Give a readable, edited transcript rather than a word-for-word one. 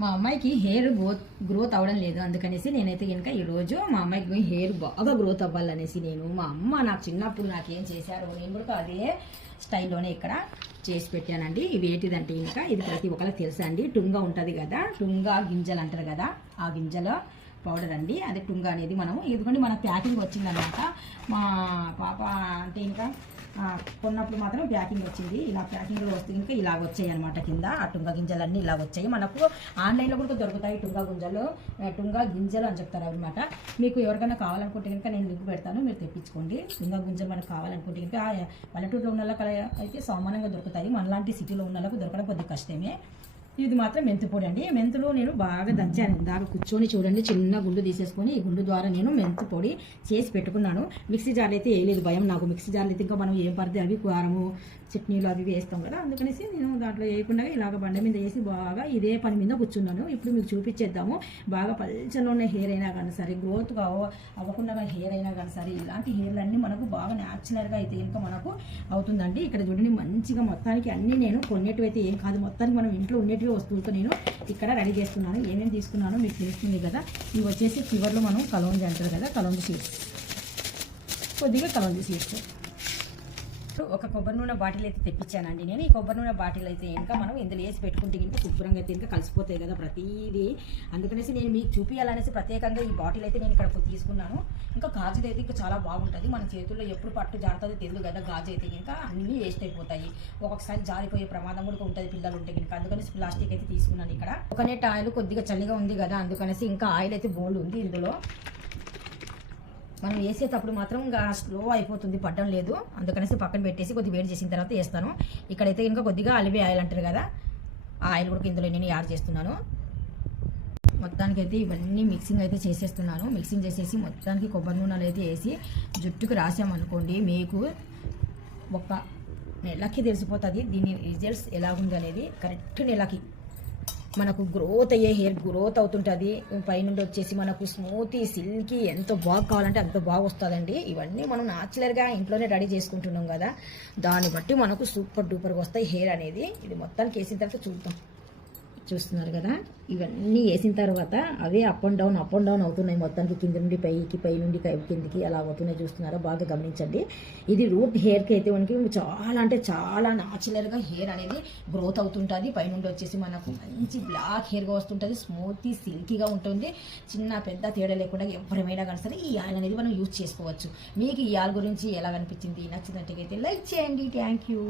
మా అమ్మాయికి hair growth అవ్వడం లేదు, అందుకనేసి నేనైతే కనుక ఈరోజు మా అమ్మాయికి హెయిర్ బాగా గ్రోత్ అవ్వాలనేసి నేను మా అమ్మ నాకు చిన్నప్పుడు నాకేం చేశారో నేను కూడా అదే స్టైల్లోనే ఇక్కడ చేసి పెట్టానండి. ఇవి ఏంటిదంటే ఇంకా ఇది ప్రతి ఒక్కరికి తెలుసా అండి, టుంగా ఉంటుంది కదా, టుంగా గింజలు అంటారు కదా, ఆ గింజల పౌడర్ అండి. అదే టుంగా అనేది మనము ఎందుకంటే మన ప్యాకింగ్ వచ్చిందనమాట. మా పాప అంటే ఇంకా కొన్నప్పుడు మాత్రం ప్యాకింగ్ వచ్చింది. ఇలా ప్యాకింగ్లో వస్తే ఇంకా ఇలా వచ్చాయి అనమాట. కింద ఆ టుంగా గింజలన్నీ ఇలా వచ్చాయి. మనకు ఆన్లైన్లో కూడా దొరుకుతాయి టుంగా గింజలు అని చెప్తారు అనమాట. మీకు ఎవరికైనా కావాలనుకుంటే కనుక నేను లింక్ పెడతాను, మీరు తెప్పించుకోండి. టుంగా గింజలు మనకు కావాలనుకుంటే కనుక పల్లెటూరులో ఉన్న వాళ్ళకి అయితే సామాన్యంగా దొరుకుతాయి, మనలాంటి సిటీలో ఉన్న వాళ్ళకు దొరకడం కొద్దిగా కష్టమే. ఇది మాత్రం మెంతు పొడి అండి. మెంతులు నేను బాగా దంచాను, దాకా కూర్చొని చూడండి, చిన్న గుండు తీసేసుకొని ఈ గుండు ద్వారా నేను మెంతు పొడి చేసి పెట్టుకున్నాను. మిక్సీ జార్లు అయితే వేయలేదు, భయం నాకు. మిక్సీ జార్లు అయితే ఇంకా మనం ఏం పడితే అవి కారము చట్నీలు అవి వేస్తాం కదా, అందుకనేసి నేను దాంట్లో వేయకుండా ఇలాగ బండ మీద వేసి బాగా ఇదే పని మీద కూర్చున్నాను. ఇప్పుడు మీకు చూపించేద్దాము. బాగా పల్చలో ఉన్న హెయిర్ అయినా కానీ సరే, గ్రోత్ అవ్వకుండా హెయిర్ అయినా కానీ సరే, ఇలాంటి హెయిర్లు అన్నీ మనకు బాగా న్యాచురల్గా అయితే ఇంకా మనకు అవుతుందండి. ఇక్కడ చూడండి మంచిగా మొత్తానికి అన్నీ నేను కొన్నేటివి అయితే ఏం కాదు, మొత్తానికి మనం ఇంట్లో ఉండేటివి వస్తువులతో నేను ఇక్కడ రెడీ చేస్తున్నాను. ఏమేమి తీసుకున్నానో మీకు తెలుస్తుంది కదా. ఇవి వచ్చేసి ఫీవర్లో మనం కలౌంజీ అంటారు కదా, కలౌంజీ సీడ్స్, కొద్దిగా కలౌంజీ సీడ్స్. ఒక కొబ్బరి నూనె బాటిల్ అయితే తెప్పించానండి నేను. ఈ కొబ్బరి నూనె బాటిల్ అయితే ఇంకా మనం ఇందులో వేసి పెట్టుకుంటే ఇంకా శుభ్రంగా అయితే ఇంకా కలిసిపోతాయి కదా ప్రతిదీ, అందుకనేసి నేను మీకు చూపించాలనేసి ప్రత్యేకంగా ఈ బాటిల్ అయితే నేను ఇక్కడ తీసుకున్నాను. ఇంకా గాజు అయితే ఇంకా చాలా బాగుంటుంది, మన చేతుల్లో ఎప్పుడు పట్టు జారుతుందో తెలియదు కదా. గాజు అయితే ఇంకా అన్నీ వేస్ట్ అయిపోతాయి, ఒక్కొక్కసారి జారిపోయే ప్రమాదం కూడా ఉంటుంది పిల్లలు ఉంటే కనుక, అందుకనేసి ప్లాస్టిక్ అయితే తీసుకున్నాను. ఇక్కడ కోకోనట్ ఆయిల్ కొద్దిగా చలిగా ఉంది కదా, అందుకనేసి ఇంకా ఆయిల్ అయితే బోల్డ్ ఉంది ఇందులో. మనం వేసేటప్పుడు మాత్రం ఇంకా స్లో అయిపోతుంది, పట్టడం లేదు, అందుకనేసి పక్కన పెట్టేసి కొద్దిగా వేడి చేసిన తర్వాత వేస్తాను. ఇక్కడైతే ఇంకా కొద్దిగా అలివే ఆయిల్ అంటారు కదా, ఆ ఆయిల్ కూడా ఇందులో నేను యాడ్ చేస్తున్నాను. మొత్తానికైతే ఇవన్నీ మిక్సింగ్ అయితే చేసేస్తున్నాను. మిక్సింగ్ చేసేసి మొత్తానికి కొబ్బరి నూనెలు అయితే వేసి జుట్టుకు రాసామనుకోండి, మీకు ఒక నెలకి తెలిసిపోతుంది దీని రిజల్ట్స్ ఎలాగుంది అనేది. కరెక్ట్ నెలకి మనకు గ్రోత్ అయ్యే హెయిర్ గ్రోత్ అవుతుంటుంది. పైనుండి వచ్చేసి మనకు స్మూతీ సిల్కీ ఎంత బాగా కావాలంటే అంత బాగా వస్తుందండి. ఇవన్నీ మనం న్యాచురల్గా ఇంట్లోనే రెడీ చేసుకుంటున్నాం కదా, దాన్ని బట్టి మనకు సూపర్ డూపర్గా వస్తాయి హెయిర్ అనేది. ఇది మొత్తానికి వేసిన తర్వాత చూద్దాం. చూస్తున్నారు కదా, ఇవన్నీ వేసిన తర్వాత అవే అప్ అండ్ డౌన్ అవుతున్నాయి. మొత్తానికి కింద నుండి పైకి, పై నుండి కిందికి అలా అవుతున్నాయి. చూస్తున్నారా, బాగా గమనించండి. ఇది రూట్ హెయిర్కి అయితే మనకి చాలా అంటే చాలా న్యాచురల్గా హెయిర్ అనేది గ్రోత్ అవుతుంటుంది. పైనుండి వచ్చేసి మనకు మంచి బ్లాక్ హెయిర్గా వస్తుంటుంది, స్మూతీ సిల్కీగా ఉంటుంది. చిన్న పెద్ద తేడా లేకుండా ఎవరైనా కానీ సరే ఈ ఆయిల్ అనేది మనం యూజ్ చేసుకోవచ్చు. మీకు ఈ ఆయిల్ గురించి ఎలా అనిపించింది, నచ్చినట్టుగా అయితే లైక్ చేయండి. Thank you.